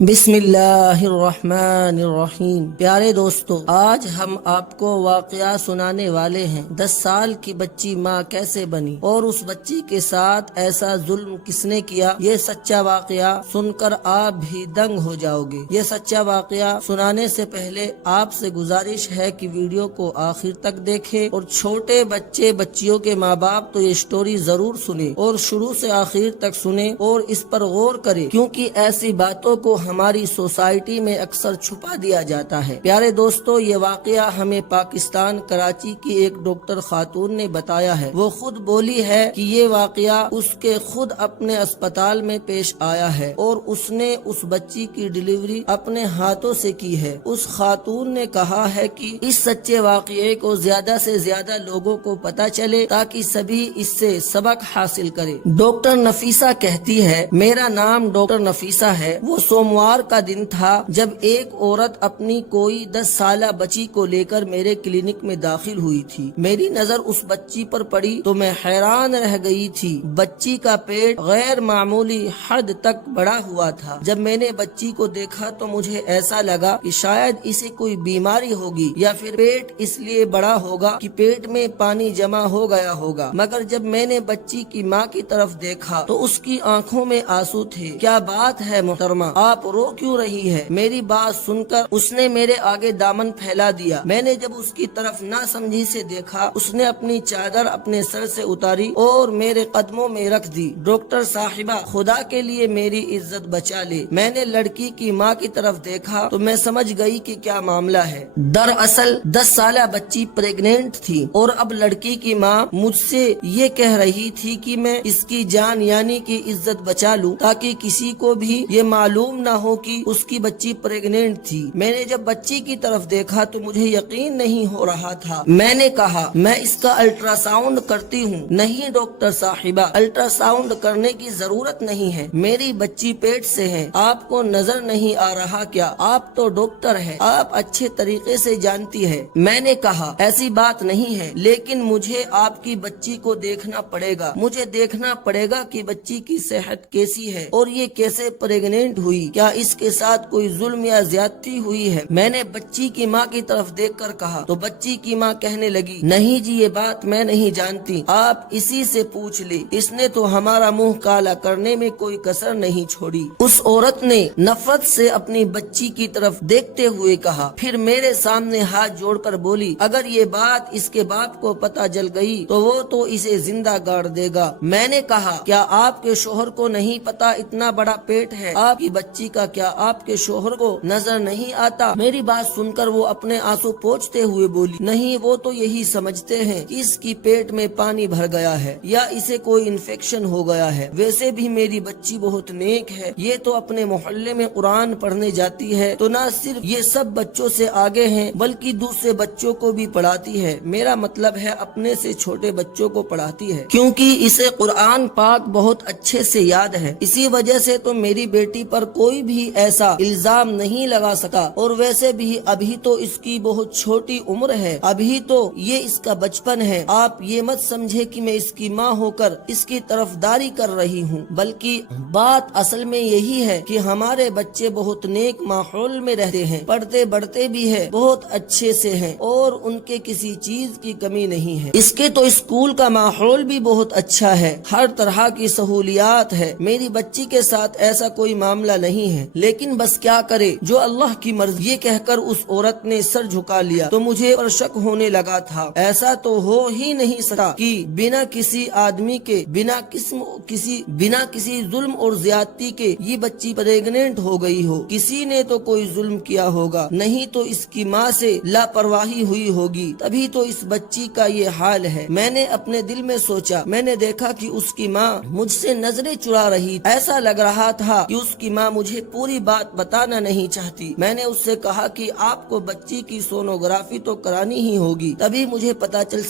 بسم اللہ الرحمن الرحیم۔ پیارے دوستو، آج ہم آپ کو واقعہ سنانے والے ہیں 10 سال کی بچی ماں کیسے بنی اور اس بچی کے ساتھ ایسا ظلم کس نے کیا۔ یہ سچا واقعہ سن کر آپ بھی دنگ ہو جاؤ گے۔ یہ سچا واقعہ سنانے سے پہلے آپ سے گزارش ہے کہ ویڈیو کو آخر تک دیکھیں اور چھوٹے بچیوں کے ماں باپ تو یہ سٹوری ضرور سنیں اور شروع سے آخر تک سنیں اور اس پر غور کریں، کیونکہ ایسی باتوں کو ہماری سوسائٹی میں اکثر چھپا دیا جاتا ہے۔ پیارے دوستو، یہ واقعہ ہمیں پاکستان کراچی کی ایک ڈاکٹر خاتون نے بتایا ہے۔ وہ خود بولی ہے کہ یہ واقعہ اس کے خود اپنے اسپتال میں پیش آیا ہے اور اس نے اس بچی کی ڈیلیوری اپنے ہاتھوں سے کی ہے۔ اس خاتون نے کہا ہے کہ اس سچے واقعے کو زیادہ سے زیادہ لوگوں کو پتہ چلے تاکہ سبھی اس سے سبق حاصل کرے۔ ڈاکٹر نفیسہ کہتی ہے، میرا نام ڈاکٹر نفیسہ ہے۔ وہ سوموار کا دن تھا جب ایک عورت اپنی کوئی 10 سالہ بچی کو لے کر میرے کلینک میں داخل ہوئی تھی۔ میری نظر اس بچی پر پڑی تو میں حیران رہ گئی تھی۔ بچی کا پیٹ غیر معمولی حد تک بڑا ہوا تھا۔ جب میں نے بچی کو دیکھا تو مجھے ایسا لگا کہ شاید اسے کوئی بیماری ہوگی یا پھر پیٹ اس لیے بڑا ہوگا کہ پیٹ میں پانی جمع ہو گیا ہوگا، مگر جب میں نے بچی کی ماں کی طرف دیکھا تو اس کی آنکھوں میں آنسو تھے۔ کیا بات ہے محترمہ، آپ رو کیوں رہی ہے؟ میری بات سن کر اس نے میرے آگے دامن پھیلا دیا۔ میں نے جب اس کی طرف نہ سمجھی سے دیکھا، اس نے اپنی چادر اپنے سر سے اتاری اور میرے قدموں میں رکھ دی۔ ڈاکٹر صاحبہ، خدا کے لیے میری عزت بچا لے۔ میں نے لڑکی کی ماں کی طرف دیکھا تو میں سمجھ گئی کہ کیا معاملہ ہے۔ دراصل 10 سالہ بچی پریگننٹ تھی اور اب لڑکی کی ماں مجھ سے یہ کہہ رہی تھی کہ میں اس کی جان یعنی کہ عزت بچا لوں تاکہ کسی کو بھی یہ معلوم نہ ہو کہ اس کی بچی پریگننٹ تھی۔ میں نے جب بچی کی طرف دیکھا تو مجھے یقین نہیں ہو رہا تھا۔ میں نے کہا، میں اس کا الٹرا ساؤنڈ کرتی ہوں۔ نہیں ڈاکٹر صاحبہ، الٹرا ساؤنڈ کرنے کی ضرورت نہیں ہے، میری بچی پیٹ سے ہے۔ آپ کو نظر نہیں آ رہا کیا؟ آپ تو ڈاکٹر ہیں، آپ اچھے طریقے سے جانتی ہے۔ میں نے کہا، ایسی بات نہیں ہے، لیکن مجھے آپ کی بچی کو دیکھنا پڑے گا۔ مجھے دیکھنا پڑے گا کہ بچی کی صحت کیسی ہے اور یہ کیسے پریگننٹ ہوئی۔ کیا اس کے ساتھ کوئی ظلم یا زیادتی ہوئی ہے؟ میں نے بچی کی ماں کی طرف دیکھ کر کہا تو بچی کی ماں کہنے لگی، نہیں جی، یہ بات میں نہیں جانتی، آپ اسی سے پوچھ لے، اس نے تو ہمارا منہ کالا کرنے میں کوئی کسر نہیں چھوڑی۔ اس عورت نے نفرت سے اپنی بچی کی طرف دیکھتے ہوئے کہا، پھر میرے سامنے ہاتھ جوڑ کر بولی، اگر یہ بات اس کے باپ کو پتہ چل گئی تو وہ تو اسے زندہ گاڑ دے گا۔ میں نے کہا، کیا آپ کے شوہر کو نہیں پتا اتنا بڑا پیٹ ہے آپ کی بچی کا؟ کیا آپ کے شوہر کو نظر نہیں آتا؟ میری بات سن کر وہ اپنے آنسو پوچھتے ہوئے بولی، نہیں، وہ تو یہی سمجھتے ہیں کہ اس کی پیٹ میں پانی بھر گیا ہے یا اسے کوئی انفیکشن ہو گیا ہے۔ ویسے بھی میری بچی بہت نیک ہے، یہ تو اپنے محلے میں قرآن پڑھنے جاتی ہے، تو نہ صرف یہ سب بچوں سے آگے ہیں بلکہ دوسرے بچوں کو بھی پڑھاتی ہے۔ میرا مطلب ہے اپنے سے چھوٹے بچوں کو پڑھاتی ہے، کیونکہ اسے قرآن پاک بہت اچھے سے یاد ہے۔ اسی وجہ سے تو میری بیٹی پر کوئی بھی ایسا الزام نہیں لگا سکا، اور ویسے بھی ابھی تو اس کی بہت چھوٹی عمر ہے، ابھی تو یہ اس کا بچپن ہے۔ آپ یہ مت سمجھے کہ میں اس کی ماں ہو کر اس کی طرفداری کر رہی ہوں، بلکہ بات اصل میں یہی ہے کہ ہمارے بچے بہت نیک ماحول میں رہتے ہیں، پڑھتے بڑھتے بھی ہیں، بہت اچھے سے ہیں اور ان کے کسی چیز کی کمی نہیں ہے۔ اس کے تو اسکول کا ماحول بھی بہت اچھا ہے، ہر طرح کی سہولیات ہے۔ میری بچی کے ساتھ ایسا کوئی معاملہ نہیں ہے، لیکن بس کیا کرے، جو اللہ کی مرضی۔ یہ کہہ کر اس عورت نے سر جھکا لیا تو مجھے پر شک ہونے لگا تھا۔ ایسا تو ہو ہی نہیں سکتا کہ بنا کسی آدمی کے، بنا کسی ظلم اور زیادتی کے یہ بچی پریگننٹ ہو گئی ہو۔ کسی نے تو کوئی ظلم کیا ہوگا، نہیں تو اس کی ماں سے لاپرواہی ہوئی ہوگی، تبھی تو اس بچی کا یہ حال ہے۔ میں نے اپنے دل میں سوچا، میں نے دیکھا کہ اس کی ماں مجھ سے نظریں چرا رہی، ایسا لگ رہا تھا کہ اس کی ماں مجھے پوری بات بتانا نہیں چاہتی۔ میں نے اس سے کہا کہ آپ کو بچی کی سونوگرافی تو کرانی ہی ہوگی، تبھی مجھے پتا چل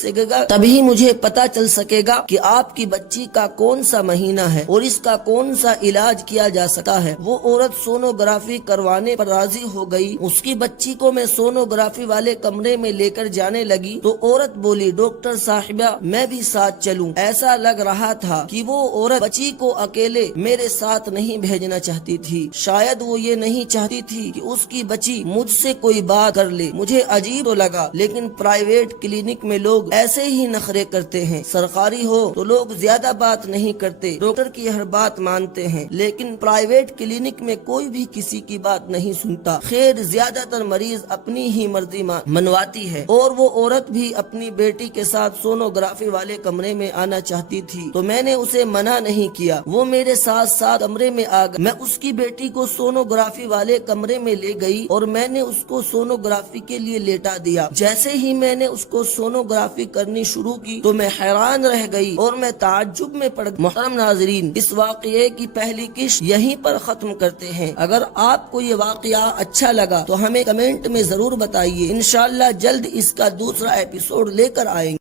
سکے گا کہ آپ کی بچی کا کون سا مہینہ ہے اور اس کا کون سا علاج کیا جا سکتا ہے۔ وہ عورت سونوگرافی کروانے پر راضی ہو گئی۔ اس کی بچی کو میں سونوگرافی والے کمرے میں لے کر جانے لگی تو عورت بولی، ڈاکٹر صاحبہ میں بھی ساتھ چلوں۔ ایسا لگ رہا تھا کہ وہ عورت بچی کو اکیلے میرے ساتھ نہیں بھیجنا چاہتی تھی، شاید وہ یہ نہیں چاہتی تھی کہ اس کی بچی مجھ سے کوئی بات کر لے۔ مجھے عجیب تو لگا، لیکن پرائیویٹ کلینک میں لوگ ایسے ہی نخرے کرتے ہیں، سرکاری ہو تو لوگ زیادہ بات نہیں کرتے، ڈاکٹر کی ہر بات مانتے ہیں، لیکن پرائیویٹ کلینک میں کوئی بھی کسی کی بات نہیں سنتا۔ خیر زیادہ تر مریض اپنی ہی مرضی منواتی ہے، اور وہ عورت بھی اپنی بیٹی کے ساتھ سونوگرافی والے کمرے میں آنا چاہتی تھی تو میں نے اسے منع نہیں کیا۔ وہ میرے ساتھ ساتھ کمرے میں آ گئی۔ میں اس کی بیٹی کو سونوگرافی والے کمرے میں لے گئی اور میں نے اس کو سونوگرافی کے لیے لیٹا دیا۔ جیسے ہی میں نے اس کو سونوگرافی کرنی شروع کی تو میں حیران رہ گئی اور میں تعجب میں پڑ گئی۔ محترم ناظرین، اس واقعے کی پہلی قسط یہیں پر ختم کرتے ہیں۔ اگر آپ کو یہ واقعہ اچھا لگا تو ہمیں کمنٹ میں ضرور بتائیے، انشاءاللہ جلد اس کا دوسرا ایپیسوڈ لے کر آئیں گے۔